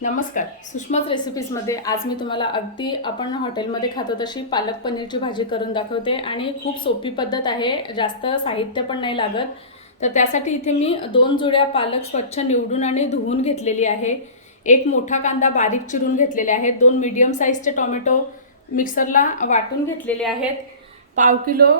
नमस्कार. सुषमाच रेसिपीजमध्ये आज मी तुम्हाला अगदी आपण हॉटेलमध्ये खातो तशी पालक पनीरची भाजी करून दाखवते आणि खूप सोपी पद्धत आहे जास्त साहित्य पण नाही लागत. तर त्यासाठी इथे मी दोन जुड्या पालक स्वच्छ निवडून आणि धुवून घेतलेली आहे. एक मोठा कांदा बारीक चिरून घेतलेले आहेत दोन मीडियम साईजचे टोमॅटो मिक्सरला वाटून घेतलेले आहेत. पाव किलो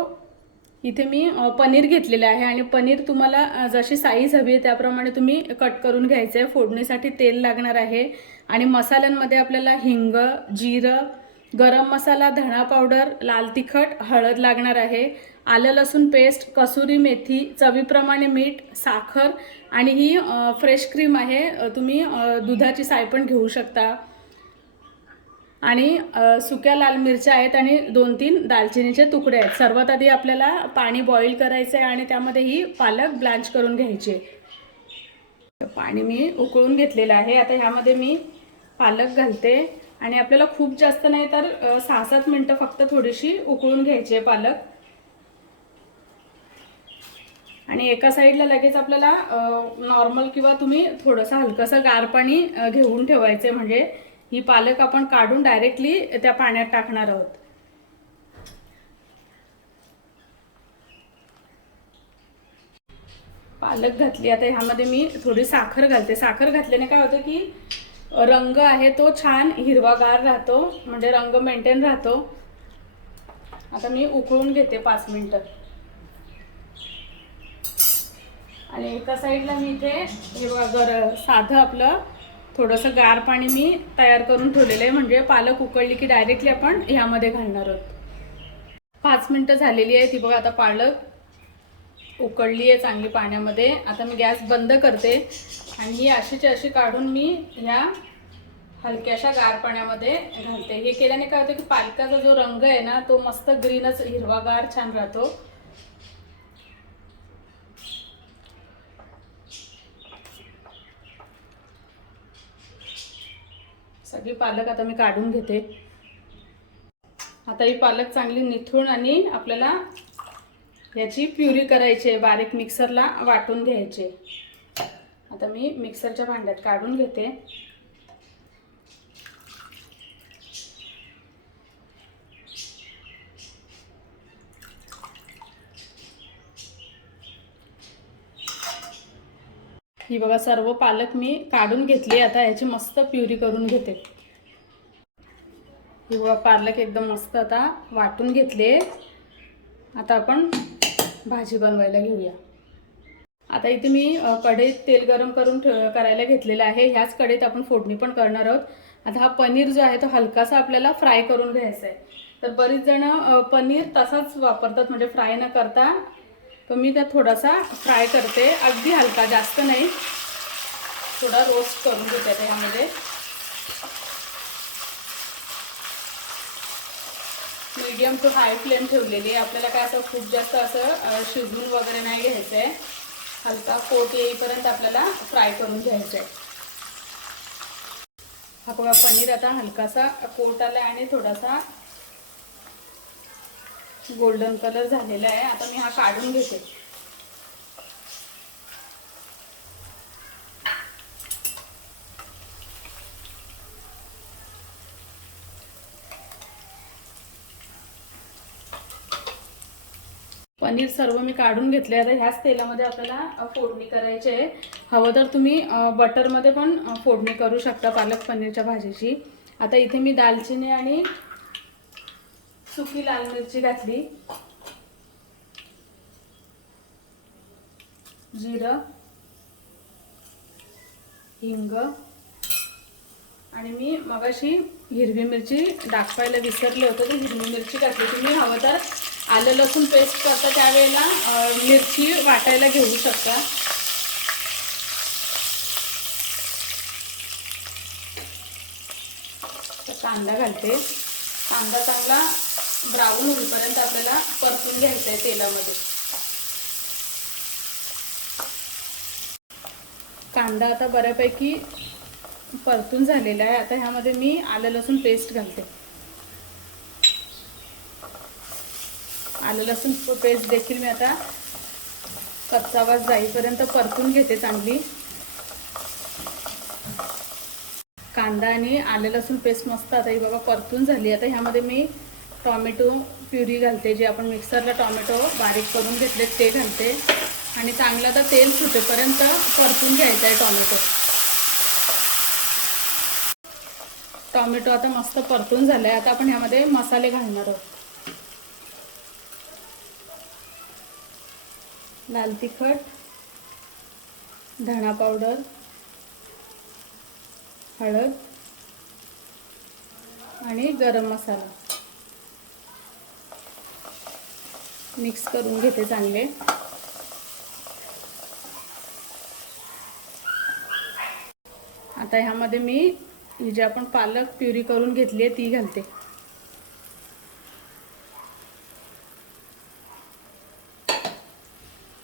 इथे मी पनीर घेतलेले आहे आणि पनीर तुम्हाला जशी साईज हवी आहे त्याप्रमाणे तुम्ही कट करून घ्यायचं आहे फोडणीसाठी तेल लागणार आहे आणि मसाल्यांमध्ये आपल्याला हिंग जिरं गरम मसाला धणा पावडर लाल तिखट हळद लागणार आहे. आलं लसूण पेस्ट कसुरी मेथी चवीप्रमाणे मीठ साखर आणि ही फ्रेश क्रीम आहे. तुम्ही दुधाची साय पण घेऊ शकता. आणि सुक्या लाल मिरच्या आहेत आणि दोन तीन दालचिनीचे तुकडे आहेत. सर्वात आधी आपल्याला पाणी बॉईल करायचं आहे आणि त्यामध्ये ही पालक ब्लांच करून घ्यायची. आहे. पाणी मी उकळून घेतलेलं आहे. आता ह्यामध्ये मी पालक घालते. आणि आपल्याला खूप जास्त नाही तर सहा सात मिनटं फक्त थोडीशी उकळून घ्यायची आहे पालक. आणि एका साईडला लगेच आपल्याला नॉर्मल किंवा तुम्ही थोडंसं हलकंसं गार पाणी घेऊन ठेवायचं. म्हणजे ही पालक आपण काढून डायरेक्टली त्या पाण्यात टाकणार आहोत. पालक घातली. आता ह्यामध्ये मी थोडी साखर घालते. साखर घातल्याने काय होतं की रंग आहे तो छान हिरवागार राहतो म्हणजे रंग मेंटेन राहतो. आता मी उकळून घेते पाच मिनटं. आणि एका साईडला मी इथे हे गर साधं आपलं थोडंसं गार पाणी मी तयार करून ठेवलेलं आहे. म्हणजे पालक उकळली की डायरेक्टली आपण ह्यामध्ये घालणार आहोत. पाच मिनटं झालेली आहे ती बघा आता पालक उकळली आहे चांगली पाण्यामध्ये. आता मी गॅस बंद करते आणि ही अशीची अशी काढून मी ह्या हलक्याशा गार पाण्यामध्ये घालते. हे केल्याने काय होतं की पालकाचा जो रंग आहे ना तो मस्त ग्रीनच हिरवागार छान राहतो. सगळी पालक आता मी काढून घेते. आता ही पालक चांगली निथळून आणि आपल्याला याची प्युरी करायची आहे बारीक मिक्सरला वाटून घ्यायचे आता मी मिक्सरच्या भांड्यात काढून घेते. ही बघा सर्व पालक मी काढून घेतली आता याची मस्त प्युरी करून घेते. ही बघा पालक एकदम मस्त आता वाटून घेतले. आता आपण भाजी बनवायला घेऊया. आता इथे मी कढईत तेल गरम करून ठेव करायला घेतलेलं आहे. ह्याच कढईत आपण फोडणी पण करणार आहोत. आता हा पनीर जो आहे तो हलकासा आपल्याला फ्राय करून घ्यायचा आहे. तर बरीच जण पनीर तसाच वापरतात. म्हणजे फ्राय न करता तर मी त्यात थोडासा फ्राय करते. अगदी हलका जास्त नाही. थोडा रोस्ट करून घेते त्यामध्ये मीडियम टू हाय फ्लेम ठेवलेली आहे. आपल्याला काय असं खूप जास्त असं शिजून वगैरे नाही घ्यायचं आहे हलका कोट येईपर्यंत आपल्याला फ्राय करून घ्यायचं आहे हा बघा पनीर आता हलकासा कोट आला आणि थोडासा गोल्डन कलर झालेला आहे. आता मी हा काढून घेते. पनीर सर्व मी काढून घेतले. आता ह्याच तेलामध्ये आपल्याला फोडणी करायची आहे. हवं तर तुम्ही बटरमध्ये पण फोडणी करू शकता पालक पनीरच्या भाजीची. आता इथे मी दालचिनी आणि सुकी लाल मिरची घातली. जिरं. हिंग. आणि मी मगाशी हिरवी मिरची दाखवायला विसरले होते तर हिरवी मिरची घातली. तुम्ही हवं तर आलं लसूण पेस्ट करता त्यावेळेला मिरची वाटायला घेऊ शकता. कांदा घालते. कांदा चांगला ब्राऊन होईपर्यंत आपल्याला परतून घ्यायचं आहे तेलामध्ये. कांदा आता बऱ्यापैकी परतून झालेला आहे. आता ह्यामध्ये मी आलं लसूण पेस्ट घालते. आलं लसूण पेस्ट देखील मी आता कच्चा वास जाईपर्यंत परतून घेते चांगली. कांदा आणि आलं लसूण पेस्ट मस्त आता ही बाबा परतून झाली. आता ह्यामध्ये मी टॉमॅटो प्युरी घालते जे आपण मिक्सरला टॉमॅटो बारीक करून घेतले ते घालते. आणि चांगलं आता तेल सुटेपर्यंत परतून घ्यायचं आहे टॉमॅटो. टॉमॅटो आता मस्त परतून झालाय. आता आपण ह्यामध्ये मसाले घालणार आहोत. लाल तिखट धणा पावडर हळद आणि गरम मसाला. मिक्स करून घेते चांगले. आता ह्यामध्ये मी ही जी आपण पालक प्युरी करून घेतली आहे ती घालते.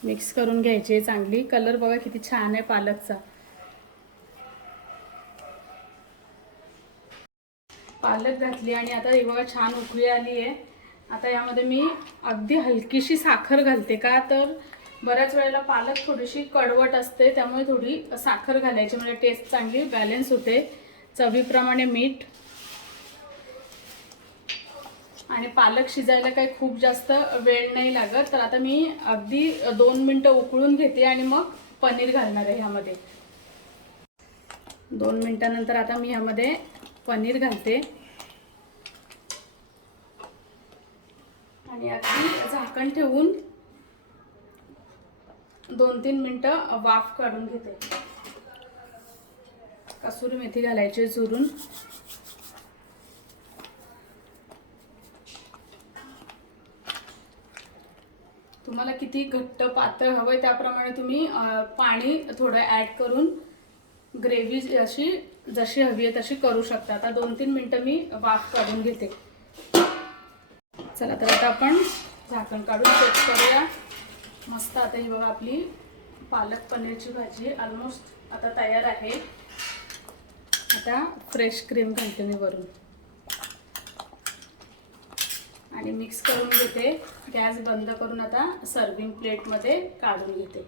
मिक्स करून घ्यायची आहे चांगली. कलर बघा किती छान आहे पालकचा. पालक घातली आणि आता ही बघा छान उकळी आली आहे. आता यामध्ये मी अगदी हलकीशी साखर घालते का तर बऱ्याच वेळेला पालक थोडीशी कडवट असते त्यामुळे थोडी साखर घालायची. म्हणजे टेस्ट चांगली बॅलन्स होते. चवीप्रमाणे मीठ. आणि पालक शिजायला काही खूप जास्त वेळ नाही लागत. तर आता मी अगदी दोन मिनटं उकळून घेते आणि मग पनीर घालणार आहे ह्यामध्ये. दोन मिनटानंतर आता मी ह्यामध्ये पनीर घालते. आणि अगदी झाकण ठेवून दोन तीन मिनटं वाफ काढून घेते. कसुरी मेथी घालायची चुरून. तुम्हाला किती घट्ट पातळ हवंय त्याप्रमाणे तुम्ही पाणी थोडं ॲड करून ग्रेव्ही अशी जशी हवी आहे तशी करू शकता. आता दोन तीन मिनटं मी वाफ काढून घेते. चला तर आता आपण झाकण काढून चेक करूया. मस्त आता ही बघा आपली पालक पनीरची भाजी ऑलमोस्ट आता तयार आहे. आता फ्रेश क्रीम घालते मी वरून. आणि मिक्स करून घेते. गॅस बंद करून आता सर्विंग प्लेटमध्ये काढून घेते.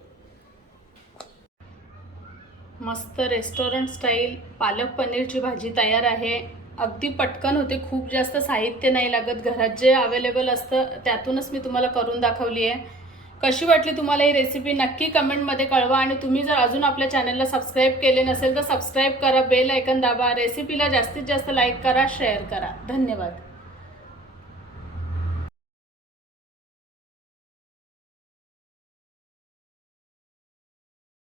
मस्त रेस्टॉरंट स्टाईल पालक पनीरची भाजी तयार आहे. अगदी पटकन होते. खूप जास्त साहित्य नाही लागत. घरात जे अवेलेबल असतं त्यातूनच मी तुम्हाला करून दाखवली आहे कशी वाटली तुम्हाला ही रेसिपी नक्की कमेंटमध्ये कळवा. आणि तुम्ही जर अजून आपल्या चॅनलला सबस्क्राईब केले नसेल तर सबस्क्राईब करा बेल ऐकन दाबा. रेसिपीला जास्तीत जास्त लाईक करा शेअर करा. धन्यवाद.